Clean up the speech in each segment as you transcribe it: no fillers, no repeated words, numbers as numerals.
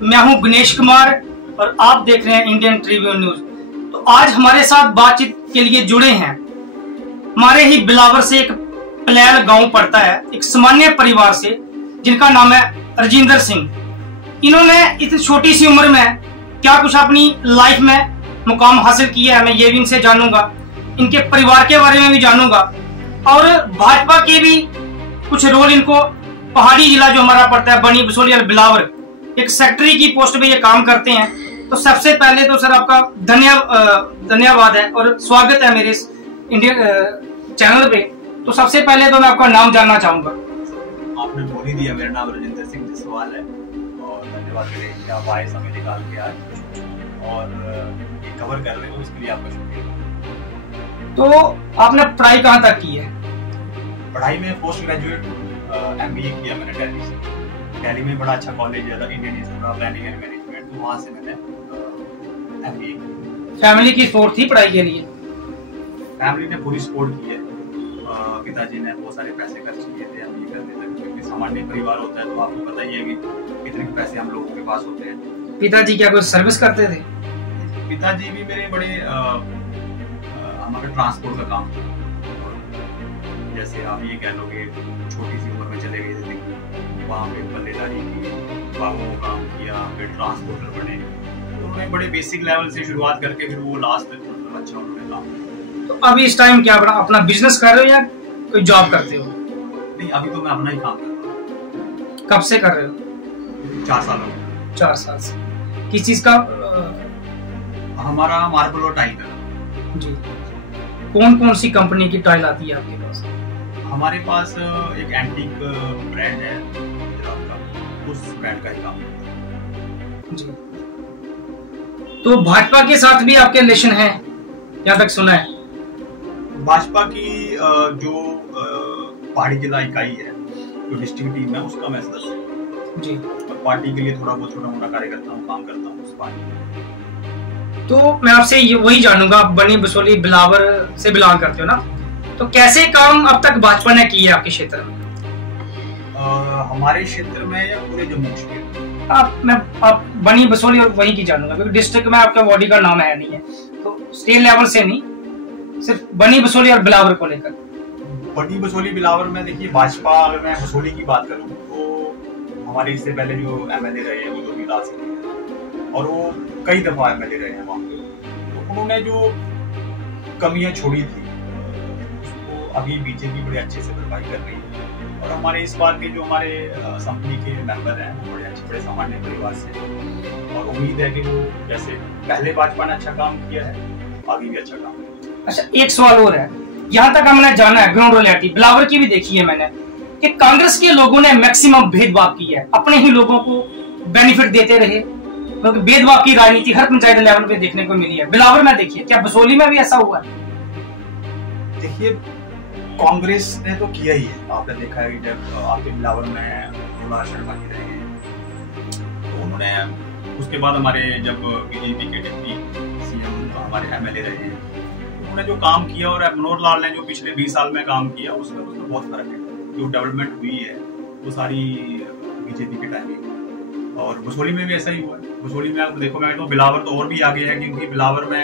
मैं हूं गणेश कुमार और आप देख रहे हैं इंडियन ट्रिब्यून न्यूज। तो आज हमारे साथ बातचीत के लिए जुड़े हैं हमारे ही बिलावर से एक पलैल गांव पड़ता है, एक सामान्य परिवार से जिनका नाम है राजिंदर सिंह। इन्होंने इतनी छोटी सी उम्र में क्या कुछ अपनी लाइफ में मुकाम हासिल किया है, मैं ये भी इनसे जानूंगा, इनके परिवार के बारे में भी जानूंगा और भाजपा के भी कुछ रोल इनको पहाड़ी जिला जो हमारा पड़ता है बनी बसोली और बिलावर, एक सेक्रेटरी की पोस्ट पे ये काम करते हैं। तो सबसे पहले तो सर आपका धन्यवाद है और स्वागत है मेरे इस इंडियन चैनल पे। तो सबसे पहले तो मैं आपका नाम जानना चाहूंगा। आपने बोल ही दिया, मेरा नाम राजिंदर सिंह जसवाल है और धन्यवाद करें कि आप आए समय निकाल के आज और ये कवर कर रहे हो, इसके लिए आपका शुक्रिया। तो आपने पढ़ाई कहाँ तक की है? पढ़ाई में पोस्ट ग्रेजुएट MBA किया मैंने दिल्ली से। दिल्ली में बड़ा अच्छा कॉलेज है Indian institute of planning and management, तो वहाँ से मैंने MBA किया। फैमिली की सपोर्ट थी पढ़ाई के लिए? फैमिली ने पूरी सपोर्ट की है। पिताजी ने बहुत सारे पैसे खर्च किए थे MBA करने तक, क्योंकि सामान्य परिवार होता है तो आपको पता ही है कि कितने पैसे हम लोगों के पास होते हैं। पिताजी क्या कोई सर्विस करते थे? पिताजी भी मेरे बड़े हमारे ट्रांसपोर्ट का काम था। जैसे आप ये कह लो कि छोटी सी उम्र में चले गए थे, वहाँ पे बल्लेदारी की, बागों को काम किया, फिर ट्रांसपोर्टर बने। तो उन्होंने बड़े बेसिक लेवल से शुरुआत करके फिर वो लास्ट तक मतलब अच्छा उन्होंने काम किया। तो अभी इस टाइम क्या अपना बिजनेस कर रहे हो या कोई जॉब करते हो? नहीं, अभी तो मैं अपना ही काम कर रहा हूँ। कब से कर रहे हो? 4 साल हो गए। 4 साल से। किस चीज का? हमारा मार्बल और टाइल का। जी। कौन कौन सी कंपनी की टाइल आती है आपके पास? हमारे पास एक एंटीक ब्रांड है का, उस ब्रांड का ही काम है। जी। तो भाजपा के साथ भी आपके रिलेशन है, यहाँ तक सुना है? भाजपा की जो पहाड़ी जिला इकाई है, जो डिस्ट्रिक्ट टीम है, उसका मैं सदस्य हूं। जी। और पार्टी के लिए थोड़ा बहुत छोटा मोटा कार्य करता हूँ, काम करता हूँ उस पार्टी में। तो मैं आपसे वही जानूंगा, आप बनी बसोली बिलावर से बिलोंग करते हो ना, तो कैसे काम अब तक भाजपा ने किए आपके क्षेत्र में? हमारे क्षेत्र में या पूरे जम्मू कश्मीर? आप बनी बसोली और वही की जानूंगा, क्योंकि डिस्ट्रिक्ट में आपका बॉडी का नाम है नहीं है, तो स्टेट लेवल से नहीं, सिर्फ बनी बसोली और बिलावर को लेकर। बनी बसोली बिलावर में देखिए, भाजपा अगर मैं बसोली की बात करूँ तो हमारे इससे पहले जो MLA रहे हैं वो जोगीलाल सिंह, और वो कई दफा MLA रहे हैं वहाँ पे। तो उन्होंने जो कमियां छोड़ी थी अभी बीजेपी बड़े अच्छे से भरपाई कर रही है। और हमारे इस बार के जो हमारे असेंबली के मेंबर हैं वो बड़े अच्छे, बड़े सामान्य परिवार से, और उम्मीद है कि वो जैसे पहले भाजपा ने अच्छा काम किया है, आगे भी अच्छा काम करेगा। अच्छा, एक सवाल और है, यहाँ तक हमने जाना है ग्राउंड रियलिटी बिलावर की भी देखी है मैंने, कि कांग्रेस के लोगों ने मैक्सिमम भेदभाव किया है, अपने ही लोगों को बेनिफिट देते रहे, क्योंकि भेदभाव की राजनीति हर पंचायत लेवल पे देखने को मिली है। बिलावर में देखिए, क्या बसोली में भी ऐसा हुआ है? देखिए, कांग्रेस ने तो किया ही है। आपने देखा है कि जब आपके बिलावर में प्रभात शर्मा जी रहे हैं, तो उन्होंने उसके बाद हमारे जब बीजेपी के डिप्टी CM हमारे MLA रहे हैं, उन्होंने जो काम किया, और मनोहर लाल ने जो पिछले 20 साल में काम किया, उसमें बहुत फर्क है। जो डेवलपमेंट हुई है वो सारी बीजेपी के टाइम में। और बसोली में भी ऐसा ही हुआ है। बसोली में आप देखो, मैं तो बिलावर तो और भी आगे है, क्योंकि बिलावर में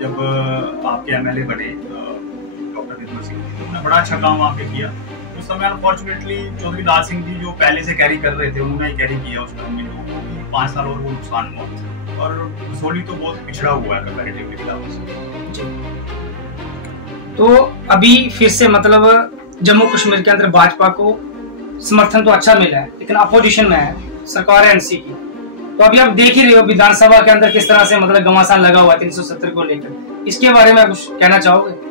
जब आपके MLA बने उन्होंने बड़ा अच्छा काम वहाँ पे किया। उस समय अनफॉर्चुनेटली चौधरी लाल सिंह जी जो पहले से कैरी कर रहे थे, उन्होंने ही कैरी किया उस टाइम में, तो 5 साल और वो नुकसान हुआ। और बसोली तो बहुत पिछड़ा हुआ है कंपैरेटिवली बिलावर से। तो अभी फिर से मतलब जम्मू कश्मीर के अंदर भाजपा को समर्थन तो अच्छा मिला है, लेकिन अपोजिशन में है सरकार है NC की। तो अभी आप देख ही रहे हो विधानसभा के अंदर किस तरह से मतलब घमासान लगा हुआ है 370 को लेकर, इसके बारे में कुछ कहना चाहोगे?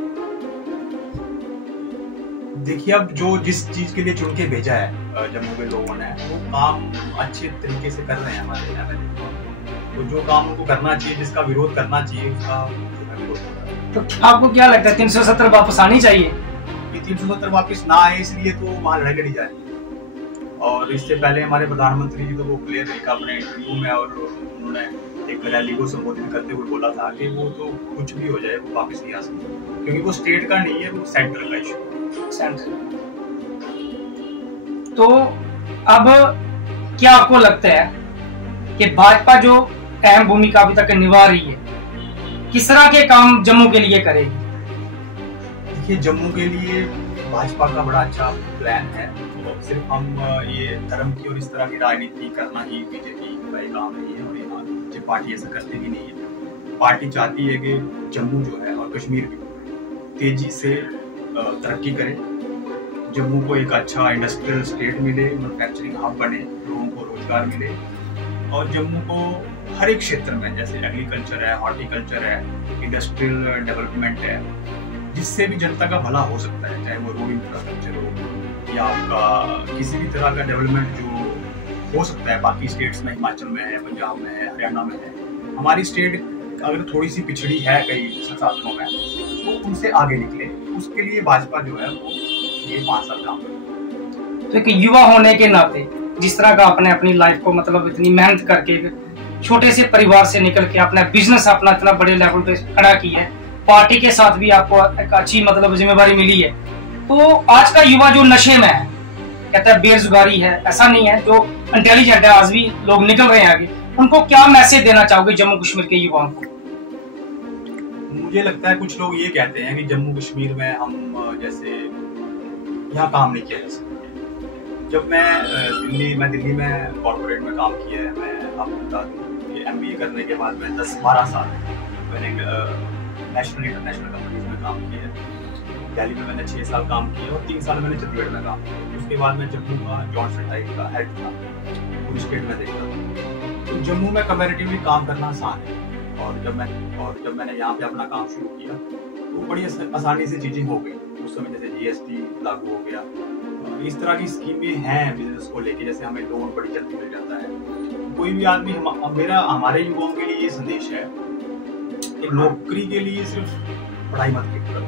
देखिए, अब जो जिस चीज के लिए चुन के भेजा है जम्मू के लोगों ने, वो काम अच्छे तरीके से कर रहे हैं हमारे MLA। तो जो काम उनको करना चाहिए, जिसका विरोध करना चाहिए, उसका विरोध कर रहा है। तो आपको क्या लगता है 370 वापस आनी चाहिए? ये 370 वापस ना आए, इसलिए तो वहाँ लड़ाई लड़ी जा रही है। और इससे पहले हमारे प्रधानमंत्री जी तो वो क्लियर देखा अपने इंटरव्यू में, और उन्होंने एक रैली को संबोधित करते हुए बोला था कि वो तो कुछ भी हो जाए वो वापस नहीं आ सकता, क्योंकि वो स्टेट का नहीं है, वो सेंट्रल का इशू। तो अब क्या आपको लगता है कि भाजपा जो अहम भूमिका अभी तक निभा रही है, किस तरह के काम जम्मू के लिए करेगी? देखिए, जम्मू के लिए भाजपा का बड़ा अच्छा प्लान है। तो सिर्फ हम ये धर्म की और इस तरह की राजनीति करना ही बीजेपी का एक काम नहीं है, और यहाँ जो पार्टी ऐसा करती भी नहीं है। पार्टी चाहती है कि जम्मू जो है और कश्मीर भी तेजी से तरक्की करे, जम्मू को एक अच्छा इंडस्ट्रियल स्टेट मिले, मैन्युफैक्चरिंग हब बने, लोगों को रोजगार मिले, और जम्मू को हर एक क्षेत्र में, जैसे एग्रीकल्चर है, हॉर्टिकल्चर है, इंडस्ट्रियल डेवलपमेंट है, जिससे भी जनता का भला हो सकता है, चाहे वो रोड इंफ्रास्ट्रक्चर हो या आपका किसी भी तरह का डेवलपमेंट जो हो सकता है। बाकी स्टेट्स में, हिमाचल में है, पंजाब में है, हरियाणा में है, हमारी स्टेट अगर थोड़ी सी पिछड़ी है कई संसाधनों में, तो उनसे आगे निकले, उसके लिए भाजपा जो है वो ये 5 साल काम करे। तो एक युवा होने के नाते जिस तरह का आपने अपनी लाइफ को मतलब इतनी मेहनत करके छोटे से परिवार से निकल के अपना बिजनेस अपना इतना बड़े लेवल पे खड़ा किया है, पार्टी के साथ भी आपको एक अच्छी मतलब जिम्मेवारी मिली है, तो आज का युवा जो नशे में है, कहता है बेरोजगारी है, ऐसा नहीं है, जो इंटेलिजेंट है आज भी लोग निकल रहे हैं आगे, उनको क्या मैसेज देना चाहोगे जम्मू कश्मीर के युवाओं को? मुझे लगता है कुछ लोग ये कहते हैं कि जम्मू कश्मीर में हम जैसे यहाँ काम नहीं किया जा सकता। जब मैं दिल्ली में कॉर्पोरेट में काम किया है, मैं आपको बता दूं कि MBA करने के बाद मैं 10-12 साल मैंने नेशनल इंटरनेशनल कंपनीज में काम किया है। दिल्ली में मैंने 6 साल काम किया और 3 साल मैंने चंडीगढ़ में काम किया। उसके बाद मैं जम्मू का जॉनसन टाइप का हेड था, पूरी स्टेट में देखता था। तो जम्मू में कंपैरेटिवली काम करना आसान है, और जब मैंने यहाँ पे अपना काम शुरू किया तो बड़ी आसानी से चीज़ें हो गई। उस समय जैसे GST लागू हो गया, इस तरह की स्कीमें हैं बिजनेस को लेके, जैसे हमें लोन बड़ी जल्दी मिल जाता है। कोई भी आदमी हमारे युवाओं के लिए ये संदेश है कि नौकरी के लिए सिर्फ पढ़ाई मत करो।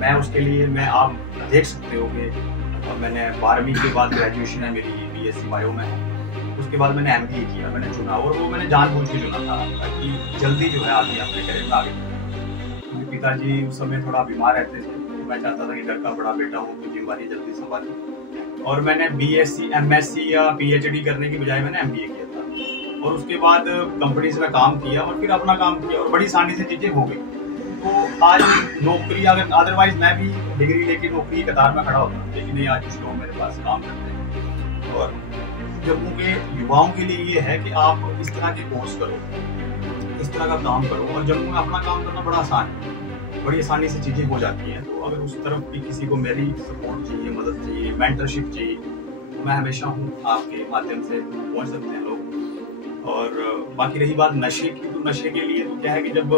मैं उसके लिए आप देख सकते हो कि मैंने 12वीं के बाद ग्रेजुएशन है मेरी, BSc बायो में है। उसके बाद मैंने MBA किया, मैंने चुना, और वो मैंने जानबूझ के चुना था ताकि जल्दी जो है आदमी अपने करियर में आगे। मेरे पिताजी उस समय थोड़ा बीमार रहते थे, तो मैं चाहता था कि घर का बड़ा बेटा हूँ तो जिम्मेदारी जल्दी संभालूं, और मैंने BSc MSc या PhD करने की बजाय मैंने MBA किया था, और उसके बाद कंपनीज में काम किया और फिर अपना काम किया, और बड़ी आसानी से चीजें हो गई। तो आज नौकरी अदरवाइज मैं भी डिग्री लेके नौकरी कतार में खड़ा होता, लेकिन नहीं, आज कुछ लोग मेरे पास काम करते हैं। और जम्मू के युवाओं के लिए ये है कि आप इस तरह के कोर्स करो, इस तरह का काम करो, और जम्मू में अपना काम करना बड़ा आसान है, बड़ी आसानी से चीज़ें हो जाती हैं। तो अगर उस तरफ भी किसी को मेरी सपोर्ट चाहिए, मदद चाहिए, मेंटरशिप चाहिए, तो मैं हमेशा हूँ, आपके माध्यम से पहुँच सकते हैं लोग। और बाकी रही बात नशे की, तो नशे के लिए तो क्या है कि जब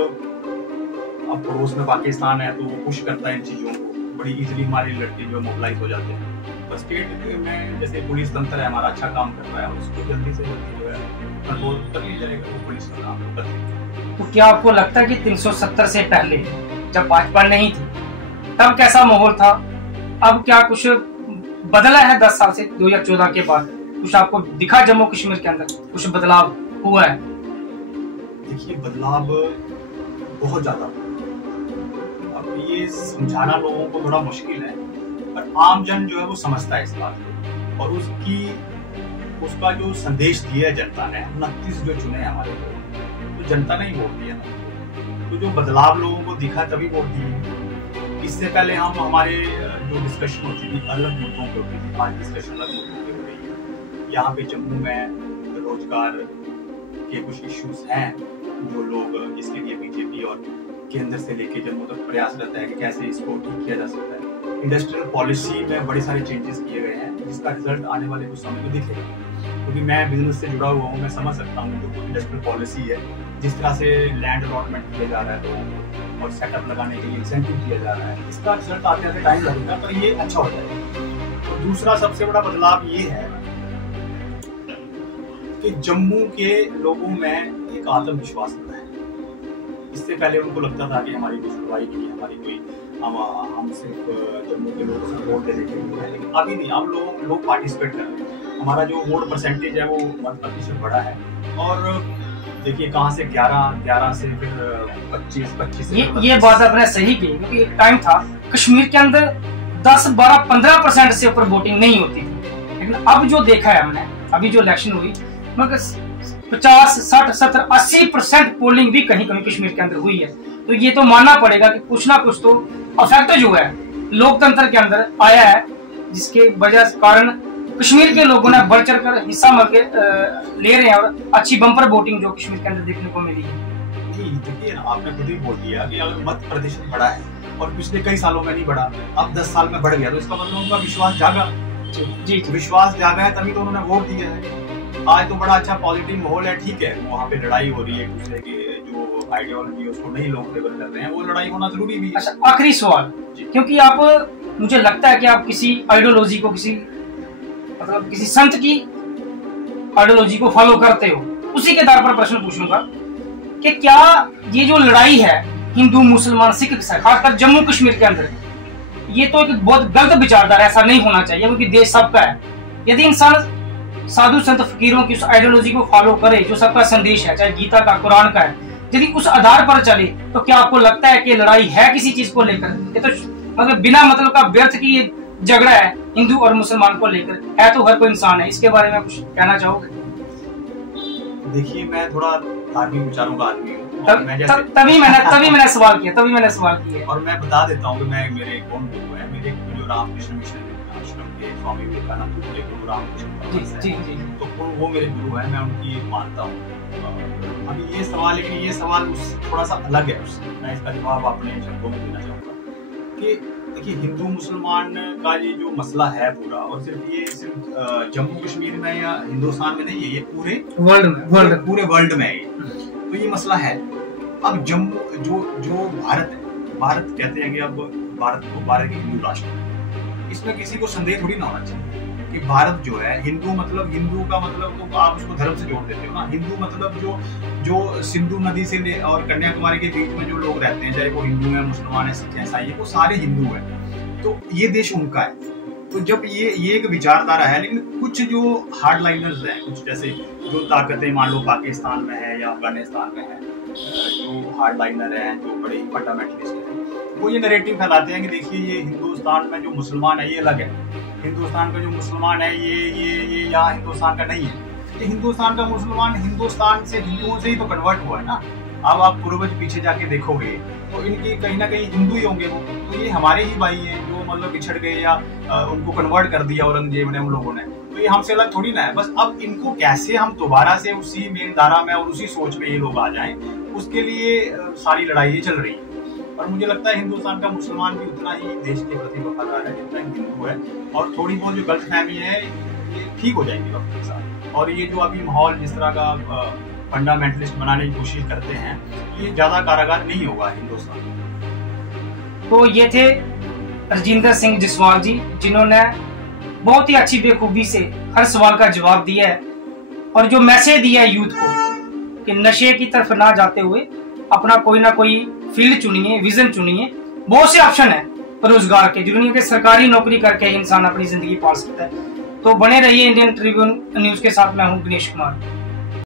अब पड़ोस में पाकिस्तान है तो वो पुश करता है इन चीज़ों को, बड़ी इजीली हमारे लड़के जो मोबिलाइज हो जाते हैं। तो स्टेट में जैसे पुलिस तंत्र है हमारा अच्छा काम कर रहा है, उसको जल्दी से जल्दी जो है कंट्रोल कर लिया जाएगा, वो पुलिस का काम कर देगी। तो क्या आपको लगता है कि 370 से पहले जब भाजपा नहीं थी तब कैसा माहौल था, अब क्या कुछ बदला है 10 साल से, 2014 के बाद कुछ आपको दिखा जम्मू कश्मीर के अंदर कुछ बदलाव हुआ है? देखिए, बदलाव बहुत ज्यादा, अब ये समझाना लोगों को थोड़ा मुश्किल है, पर आम जन जो है वो समझता है इस बात को, और उसका जो संदेश दिया है जनता ने, 29 जो चुने हमारे लोग, तो जनता ने ही वोट दिया ना, तो जो बदलाव लोगों को दिखा तभी वोट दिए। इससे पहले हमारे जो डिस्कशन होती थी अलग मुद्दों पे होती थी, आज डिस्कशन अलग मुद्दों पे हो रही है। यहाँ पे जम्मू में रोजगार के कुछ इश्यूज हैं जो लोग, जिसके लिए बीजेपी और केंद्र से लेके जम्मू तक प्रयास रहता है कि कैसे इसको ठीक किया जा सकता है। इंडस्ट्रियल पॉलिसी में बड़े सारे चेंजेस किए गए हैं, जिसका रिजल्ट आने वाले कुछ समय में दिखेगा, क्योंकि मैं बिजनेस से जुड़ा हुआ हूँ, मैं समझ सकता हूँ जो इंडस्ट्रियल पॉलिसी है, जिस तरह से लैंड अलॉटमेंट किया जा रहा है लोगों को और सेटअप लगाने के लिए इंसेंटिव दिया जा रहा है, इसका रिजल्ट आते आते टाइम लगेगा, पर ये अच्छा हो जाएगा। और दूसरा सबसे बड़ा बदलाव ये है कि जम्मू के लोगों में एक आत्मविश्वास है। इससे पहले उनको लगता था कि हमारी कोई सुनवाई नहीं है, हमारी कोई हम सिर्फ जम्मू के लोगों से वोट देने के लिए है, लेकिन अभी नहीं, हम लोग पार्टिसिपेट कर रहे हैं। हमारा जो वोट परसेंटेज है वो 1% बढ़ा है, और देखिए कहाँ से 11 से फिर 25 ये बात आपने सही की, क्योंकि एक टाइम था कश्मीर के अंदर 10, 12, 15% से ऊपर वोटिंग नहीं होती थी, लेकिन अब जो देखा है हमने, अभी जो इलेक्शन हुई मगर 50, 60, 70, 80% पोलिंग भी कहीं कहीं कश्मीर के अंदर हुई है। तो ये तो मानना पड़ेगा कि कुछ ना कुछ तो अफेक्ट जो है लोकतंत्र के अंदर आया है, जिसके वजह कारण कश्मीर के लोगों ने बढ़ चढ़ कर हिस्सा ले रहे हैं और अच्छी बम्पर वोटिंग जो कश्मीर के अंदर देखने को मिली है। देखिए आपने खुद ही बोल दिया कि अगर मत प्रतिशत बढ़ा है और पिछले कई सालों में नहीं बढ़ा, अब 10 साल में बढ़ गया, तो इसका मतलब उनका विश्वास जागा। जी विश्वास जागा है तभी तो उन्होंने वोट दिया है। आज तो बड़ा अच्छा पॉजिटिव माहौल है, ठीक है वहाँ पे लड़ाई हो रही है, एक दूसरे के जो आइडियोलॉजी है उसको नहीं लोग फेवर कर रहे हैं, वो लड़ाई होना जरूरी भी है। अच्छा, आखिरी सवाल, क्योंकि आप, मुझे लगता है कि आप किसी आइडियोलॉजी को, किसी संत की आइडियोलॉजी को फॉलो करते हो, उसी के आधार पर प्रश्न पूछूंगा कि क्या ये जो लड़ाई है हिंदू मुसलमान सिख खासकर जम्मू कश्मीर के अंदर, ये तो एक बहुत गलत विचारधारा, ऐसा नहीं होना चाहिए क्योंकि देश सबका है। यदि इंसान साधु संत फकीरों की उस आइडियोलॉजी को फॉलो करे जो सबका संदेश है, चाहे गीता का, कुरान का है, यदि उस आधार पर चले, तो क्या आपको लगता है कि लड़ाई है किसी चीज को लेकर? ये तो मतलब बिना मतलब का व्यर्थ की ये झगड़ा है हिंदू और मुसलमान को लेकर, है तो हर कोई इंसान है। इसके बारे में कुछ कहना चाहोगे? देखिए मैं थोड़ा धार्मिक विचारों का आदमी हूँ, तभी मैंने सवाल किया और मैं बता देता हूँ कि मेरे कौन गुरु है। मेरे जो रामकृष्ण मिशन आश्रम के स्वामी विवेकानंद के गुरु रामकृष्ण, तो वो मेरे गुरु है, मैं उनकी मानता हूँ। अभी ये सवाल थोड़ा सा अलग है उससे, मैं इसका जवाब अपने शब्दों में देना चाहूँगा कि देखिए हिंदू मुसलमान का ये जो मसला है पूरा, और सिर्फ जम्मू कश्मीर में या हिंदुस्तान में नहीं है, ये पूरे वर्ल्ड में है। तो ये मसला है। अब जम्मू जो भारत है, भारत कहते हैं कि अब भारत की हिंदू राष्ट्र, इसमें किसी को संदेह थोड़ी ना होना चाहिए कि भारत जो है हिंदू का मतलब तो आप उसको धर्म से जोड़ देते हो ना। हिंदू मतलब जो सिंधु नदी से और कन्याकुमारी के बीच में जो लोग रहते हैं, चाहे वो हिंदू है, मुसलमान है, सिख है, ईसाई है, वो सारे हिंदू हैं। तो ये देश उनका है। तो जब ये एक विचारधारा है, लेकिन कुछ जो हार्ड लाइनर्स हैं, कुछ जैसे जो ताकतें मान लो पाकिस्तान में है या अफगानिस्तान में है, जो हार्ड लाइनर हैं, जो बड़े फंडामेंटलिस्ट हैं, वो ये नैरेटिव फैलाते हैं कि देखिए ये हिंदुस्तान में जो मुसलमान है ये अलग है, हिंदुस्तान का जो मुसलमान है ये यहाँ हिंदुस्तान का नहीं है। ये हिंदुस्तान का मुसलमान हिंदुस्तान से, हिंदुओं से ही तो कन्वर्ट हुआ है ना। अब आप पूर्वज पीछे जाके देखोगे तो इनकी कहीं ना कहीं हिंदू ही होंगे वो, तो ये हमारे ही भाई हैं जो मतलब बिछड़ गए या उनको कन्वर्ट कर दिया औरंगजेब ने, उन लोगों ने। तो ये हमसे अलग थोड़ी ना है। बस अब इनको कैसे हम दोबारा से उसी मेन धारा में और उसी सोच में ये लोग आ जाएं, उसके लिए सारी लड़ाई चल रही है। और मुझे लगता है हिंदुस्तान का मुसलमान भी उतना ही देश के प्रति वफादार है जितना हिंदू है, और थोड़ी बहुत जो गलतफहमी है ये ठीक हो जाएगी वक्त के साथ। और ये जो अभी माहौल जिस तरह का फंडामेंटलिस्ट बनाने की कोशिश करते हैं, ये ज्यादा कारागार नहीं होगा हिंदुस्तान में। तो ये थे राजिंदर सिंह जसवाल जी, जिन्होंने बहुत ही अच्छी बेखूबी से हर सवाल का जवाब दिया है और जो मैसेज दिया है यूथ को कि नशे की तरफ ना जाते हुए अपना कोई ना कोई फील्ड चुनिए, विजन चुनिए। बहुत से ऑप्शन है रोजगार के, जरूरी है कि सरकारी नौकरी करके इंसान अपनी जिंदगी पाल सकता है। तो बने रहिए इंडियन ट्रिब्यून न्यूज के साथ। मैं हूं गणेश कुमार।